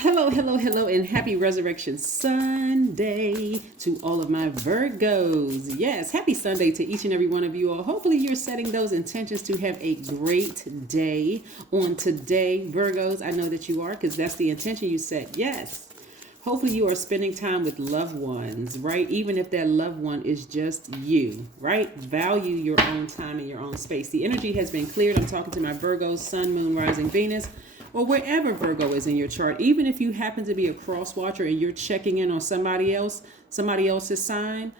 Hello, hello, hello, and happy Resurrection Sunday to all of my Virgos. Yes, happy Sunday to each and every one of you all. Hopefully, you're setting those intentions to have a great day on today, Virgos. I know that you are, because that's the intention you set. Yes. Hopefully, you are spending time with loved ones, right? Even if that loved one is just you, right? Value your own time and your own space. The energy has been cleared. I'm talking to my Virgos, Sun, Moon, Rising, Venus, or wherever Virgo is in your chart. Even if you happen to be a cross watcher and you're checking in on somebody else's sign,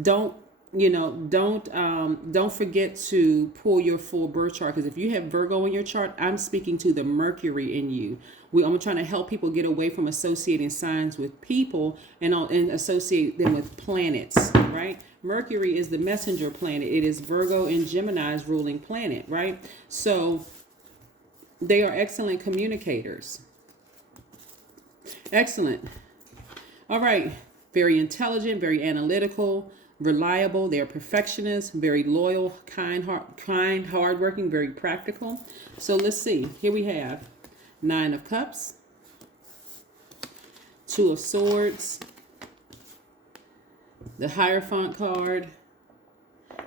don't don't forget to pull your full birth chart, because if you have Virgo in your chart, I'm speaking to the Mercury in you. I'm trying to help people get away from associating signs with people and associate them with planets, right? Mercury is the messenger planet. It is Virgo and Gemini's ruling planet, right? So they are excellent communicators. Excellent. All right. Very intelligent, very analytical, reliable. They are perfectionists, very loyal, kind, hardworking, very practical. So let's see. Here we have 9 of Cups, 2 of Swords, the Hierophant card.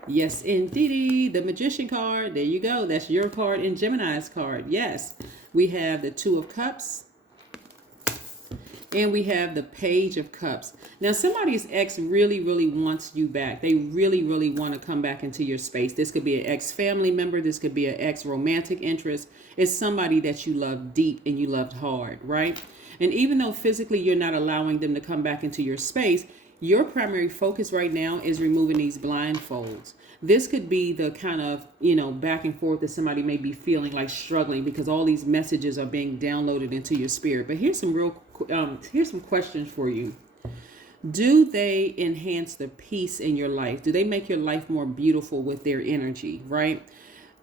Yes, indeedy, the Magician card. There you go. That's your card and Gemini's card. Yes, we have the 2 of Cups. And we have the Page of Cups. Now, somebody's ex really, really wants you back. They really, really want to come back into your space. This could be an ex-family member. This could be an ex-romantic interest. It's somebody that you love deep and you loved hard, right? And even though physically you're not allowing them to come back into your space, your primary focus right now is removing these blindfolds. This could be the kind of, back and forth that somebody may be feeling like struggling because all these messages are being downloaded into your spirit. But here's some questions for you. Do they enhance the peace in your life? Do they make your life more beautiful with their energy, right?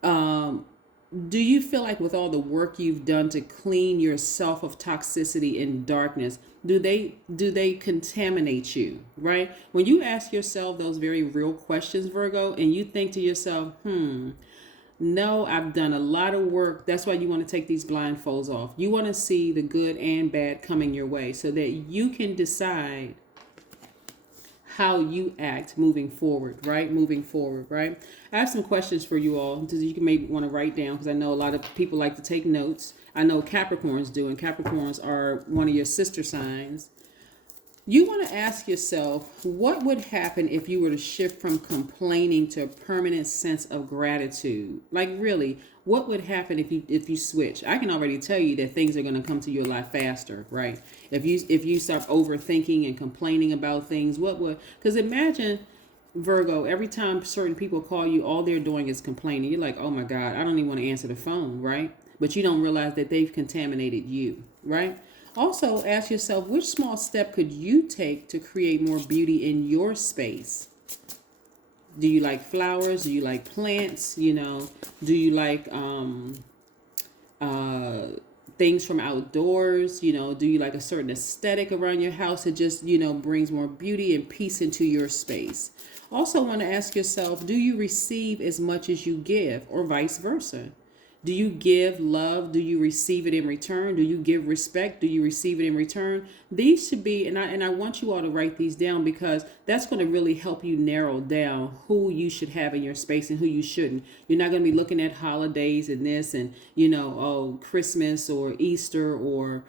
Do you feel like with all the work you've done to clean yourself of toxicity and darkness, do they contaminate you, right? When you ask yourself those very real questions, Virgo, and you think to yourself, no, I've done a lot of work. That's why you want to take these blindfolds off. You want to see the good and bad coming your way so that you can decide how you act moving forward, right? I have some questions for you all that you can maybe want to write down, because I know a lot of people like to take notes. I know Capricorns do, and Capricorns are one of your sister signs. You want to ask yourself, what would happen if you were to shift from complaining to a permanent sense of gratitude? Like, really, what would happen if you switch? I can already tell you that things are going to come to you a lot faster, right? If you start overthinking and complaining about things, because imagine, Virgo, every time certain people call you, all they're doing is complaining. You're like, oh my God, I don't even want to answer the phone, right? But you don't realize that they've contaminated you, right? Also, ask yourself, which small step could you take to create more beauty in your space? Do you like flowers? Do you like plants? Do you like things from outdoors? Do you like a certain aesthetic around your house that just, brings more beauty and peace into your space? Also want to ask yourself, do you receive as much as you give, or vice versa? Do you give love? Do you receive it in return? Do you give respect? Do you receive it in return? These should be, and I want you all to write these down, because that's going to really help you narrow down who you should have in your space and who you shouldn't. You're not going to be looking at holidays and this and, Christmas or Easter or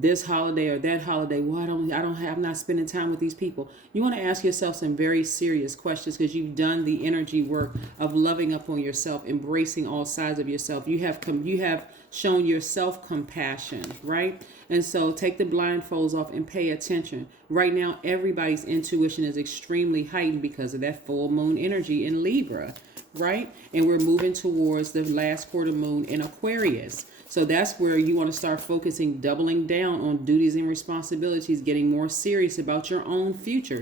this holiday or that holiday. Well, I'm not spending time with these people. You want to ask yourself some very serious questions, because you've done the energy work of loving up on yourself, embracing all sides of yourself. You have shown yourself compassion, right? And so take the blindfolds off and pay attention. Right now, everybody's intuition is extremely heightened because of that full moon energy in Libra, right? And we're moving towards the last quarter moon in Aquarius. So that's where you want to start focusing, doubling down on duties and responsibilities, getting more serious about your own future,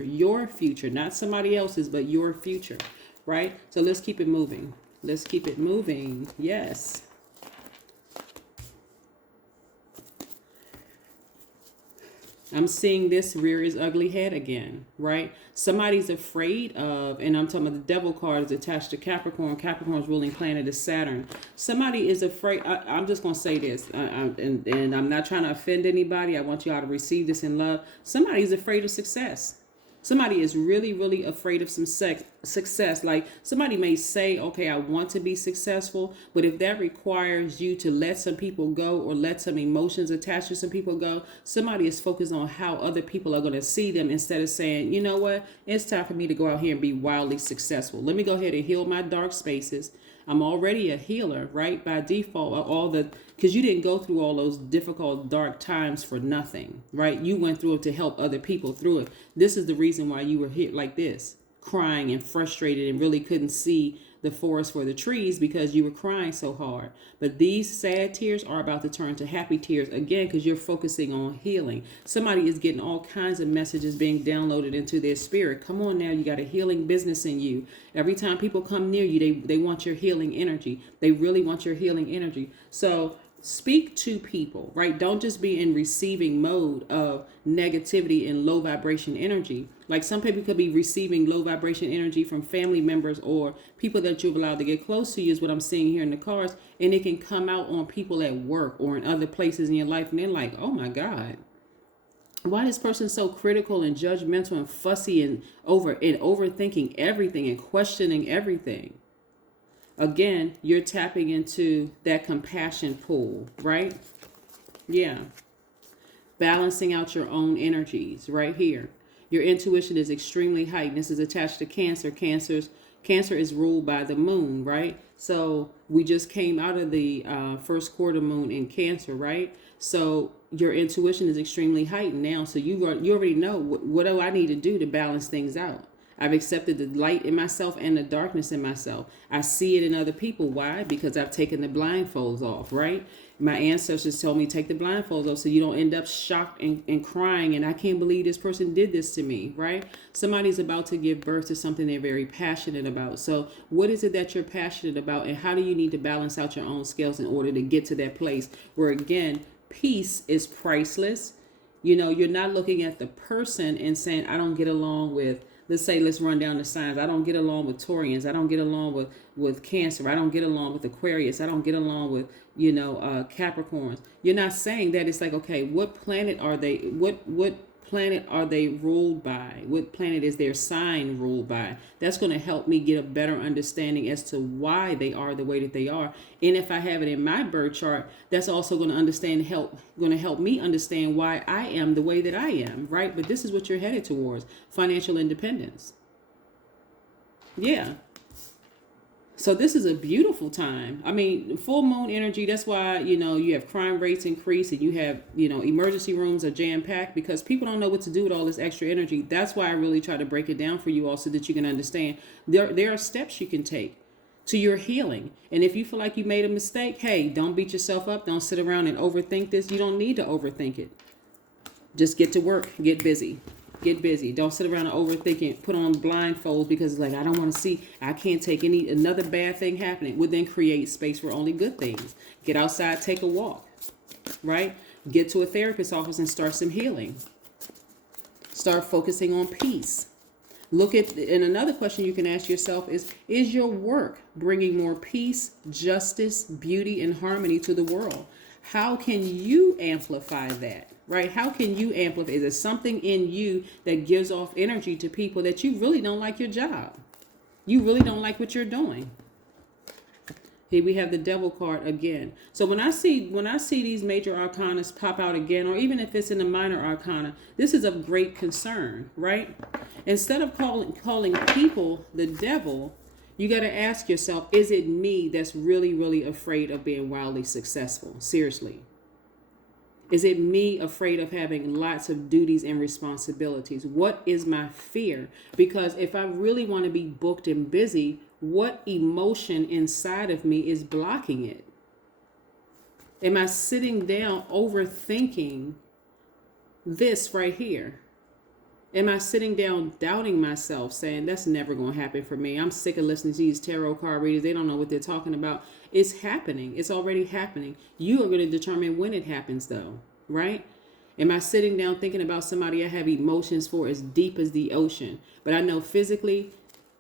not somebody else's, but your future, right? So let's keep it moving. Yes. I'm seeing this rear his ugly head again, right? Somebody's afraid of, and I'm talking about the devil card is attached to Capricorn. Capricorn's ruling planet is Saturn. Somebody is afraid. I'm just going to say this, and I'm not trying to offend anybody. I want you all to receive this in love. Somebody's afraid of success. Somebody is really, really afraid of some success. Like somebody may say, okay, I want to be successful, but if that requires you to let some people go or let some emotions attached to some people go, somebody is focused on how other people are going to see them instead of saying, you know what, it's time for me to go out here and be wildly successful. Let me go ahead and heal my dark spaces. I'm already a healer, right? By default, because you didn't go through all those difficult, dark times for nothing, right? You went through it to help other people through it. This is the reason why you were hit like this, crying and frustrated and really couldn't see the forest for the trees because you were crying so hard. But these sad tears are about to turn to happy tears again because you're focusing on healing. Somebody is getting all kinds of messages being downloaded into their spirit. Come on now, you got a healing business in you. Every time people come near you, they want your healing energy. They really want your healing energy. So speak to people, right? Don't just be in receiving mode of negativity and low vibration energy. Like some people could be receiving low vibration energy from family members or people that you've allowed to get close to you is what I'm seeing here in the cards. And it can come out on people at work or in other places in your life. And they're like, oh my God, why is this person so critical and judgmental and fussy and overthinking everything and questioning everything? Again, you're tapping into that compassion pool, right? Yeah. Balancing out your own energies right here. Your intuition is extremely heightened. This is attached to Cancer. Cancer is ruled by the moon, right? So we just came out of the first quarter moon in Cancer, right? So your intuition is extremely heightened now. So you already know what do I need to do to balance things out. I've accepted the light in myself and the darkness in myself. I see it in other people. Why? Because I've taken the blindfolds off, right? My ancestors told me take the blindfolds off so you don't end up shocked and crying and I can't believe this person did this to me, right? Somebody's about to give birth to something they're very passionate about. So what is it that you're passionate about and how do you need to balance out your own scales in order to get to that place where, again, peace is priceless. You know, you're not looking at the person and saying, I don't get along with, let's run down the signs. I don't get along with Taurians. I don't get along with Cancer. I don't get along with Aquarius. I don't get along with, Capricorns. You're not saying that. It's like, okay, what planet are they? What planet are they ruled by? What planet is their sign ruled by? That's going to help me get a better understanding as to why they are the way that they are. And if I have it in my birth chart, that's also going to help me understand why I am the way that I am, right? But this is what you're headed towards, financial independence. Yeah. So this is a beautiful time. I mean, full moon energy, that's why, you have crime rates increase and you have, emergency rooms are jam-packed because people don't know what to do with all this extra energy. That's why I really try to break it down for you all so that you can understand there are steps you can take to your healing. And if you feel like you made a mistake, hey, don't beat yourself up. Don't sit around and overthink this. You don't need to overthink it. Just get to work, get busy. Get busy. Don't sit around and overthink it. Put on blindfolds because it's like, I don't want to see. I can't take another bad thing happening. Would then create space for only good things. Get outside, take a walk, right? Get to a therapist's office and start some healing. Start focusing on peace. And another question you can ask yourself is your work bringing more peace, justice, beauty, and harmony to the world? How can you amplify that? Right? How can you amplify? Is there something in you that gives off energy to people that you really don't like your job? You really don't like what you're doing. Here we have the Devil card again. So when I see these major arcana pop out again, or even if it's in the minor arcana, this is of great concern, right? Instead of calling people the devil, you got to ask yourself, is it me that's really, really afraid of being wildly successful? Seriously. Is it me afraid of having lots of duties and responsibilities? What is my fear? Because if I really want to be booked and busy, what emotion inside of me is blocking it? Am I sitting down overthinking this right here? Am I sitting down doubting myself, saying that's never going to happen for me? I'm sick of listening to these tarot card readers. They don't know what they're talking about. It's happening. It's already happening. You are going to determine when it happens, though, right? Am I sitting down thinking about somebody I have emotions for as deep as the ocean? But I know physically,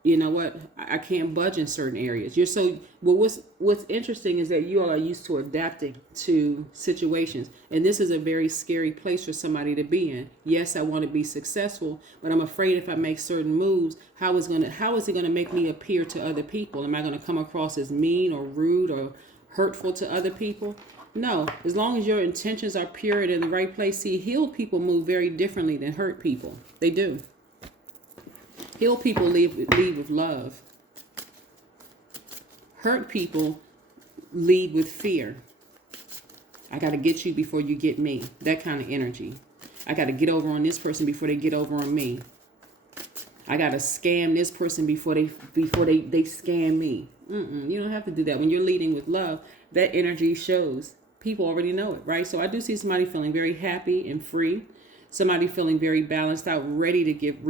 you know what, I can't budge in certain areas. You're so well. What's interesting is that you all are used to adapting to situations, and this is a very scary place for somebody to be in. Yes, I want to be successful, but I'm afraid if I make certain moves, how is it gonna make me appear to other people? Am I gonna come across as mean or rude or hurtful to other people? No, as long as your intentions are pure and in the right place. See, healed people move very differently than hurt people. They do. Healed people lead with love. Hurt people lead with fear. I got to get you before you get me. That kind of energy. I got to get over on this person before they get over on me. I got to scam this person before they scam me. You don't have to do that. When you're leading with love, that energy shows. People already know it, right? So I do see somebody feeling very happy and free. Somebody feeling very balanced out, ready to give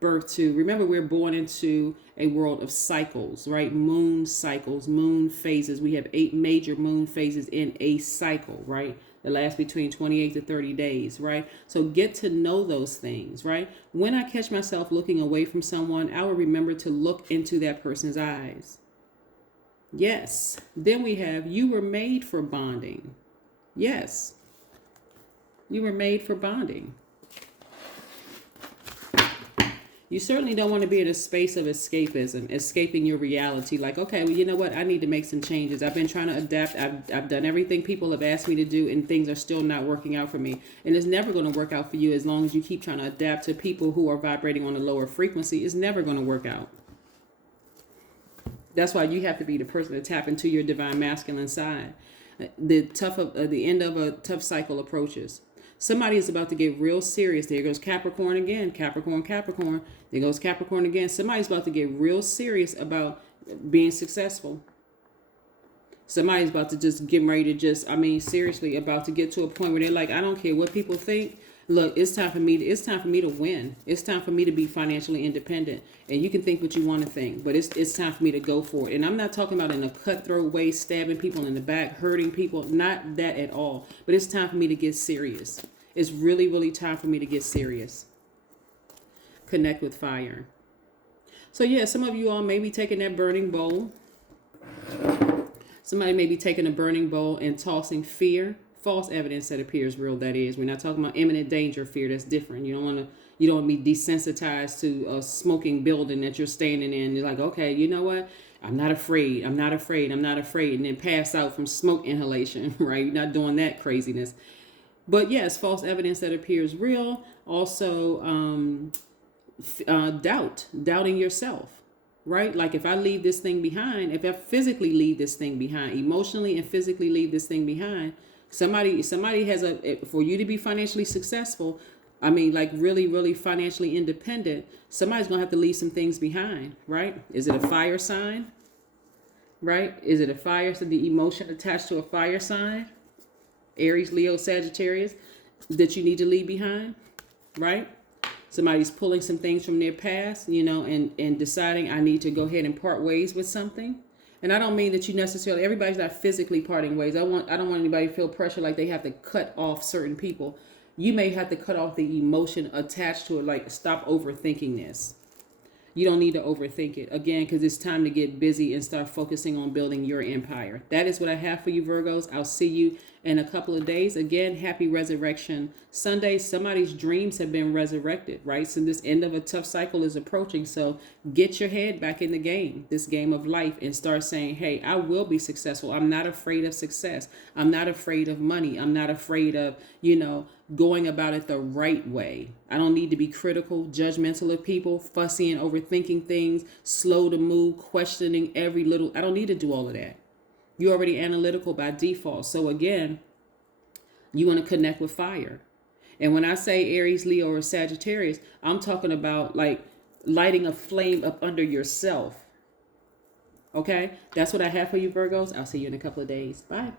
birth to. Remember, we're born into a world of cycles, right? Moon cycles, moon phases. We have 8 major moon phases in a cycle, right? That lasts between 28 to 30 days, right? So get to know those things, right? When I catch myself looking away from someone, I will remember to look into that person's eyes. Yes. Then we have, you were made for bonding. Yes. You were made for bonding. You certainly don't want to be in a space of escapism, escaping your reality. Like, okay, well, you know what? I need to make some changes. I've been trying to adapt. I've done everything people have asked me to do, and things are still not working out for me. And it's never going to work out for you as long as you keep trying to adapt to people who are vibrating on a lower frequency. It's never going to work out. That's why you have to be the person to tap into your divine masculine side. The end of a tough cycle approaches. Somebody is about to get real serious. There goes Capricorn again. Capricorn. There goes Capricorn again. Somebody's about to get real serious about being successful. Somebody's about to just get ready to seriously about to get to a point where they're like, I don't care what people think. Look, it's time for me to win. It's time for me to be financially independent. And you can think what you want to think, but it's time for me to go for it. And I'm not talking about in a cutthroat way, stabbing people in the back, hurting people, not that at all. But it's time for me to get serious. It's really, really time for me to get serious. Connect with fire. So yeah, some of you all may be taking that burning bowl. Somebody may be taking a burning bowl and tossing fear. False evidence that appears real, that is. We're not talking about imminent danger fear. That's different. You don't want to be desensitized to a smoking building that you're standing in. You're like, okay, you know what? I'm not afraid. And then pass out from smoke inhalation, right? You're not doing that craziness. But yes, false evidence that appears real. Also, doubting yourself. Right? Like if I leave this thing behind, if I physically leave this thing behind, emotionally and physically leave this thing behind, somebody has for you to be financially successful, like really, really financially independent, somebody's going to have to leave some things behind, right? Is it a fire sign? Right? Is it a fire? So the emotion attached to a fire sign, Aries, Leo, Sagittarius, that you need to leave behind, right? Somebody's pulling some things from their past, and deciding I need to go ahead and part ways with something. And I don't mean that you necessarily, everybody's not physically parting ways. I don't want anybody to feel pressure like they have to cut off certain people. You may have to cut off the emotion attached to it, like stop overthinking this. You don't need to overthink it, again, because it's time to get busy and start focusing on building your empire. That is what I have for you, Virgos. I'll see you in a couple of days. Again, happy Resurrection Sunday. Somebody's dreams have been resurrected, right? So this end of a tough cycle is approaching. So get your head back in the game, this game of life, and start saying, hey, I will be successful. I'm not afraid of success. I'm not afraid of money. I'm not afraid of, going about it the right way. I don't need to be critical, judgmental of people, fussy and overthinking things, slow to move, questioning every little. I don't need to do all of that. You're already analytical by default. So again, you want to connect with fire. And when I say Aries, Leo, or Sagittarius, I'm talking about like lighting a flame up under yourself. Okay? That's what I have for you, Virgos. I'll see you in a couple of days. Bye.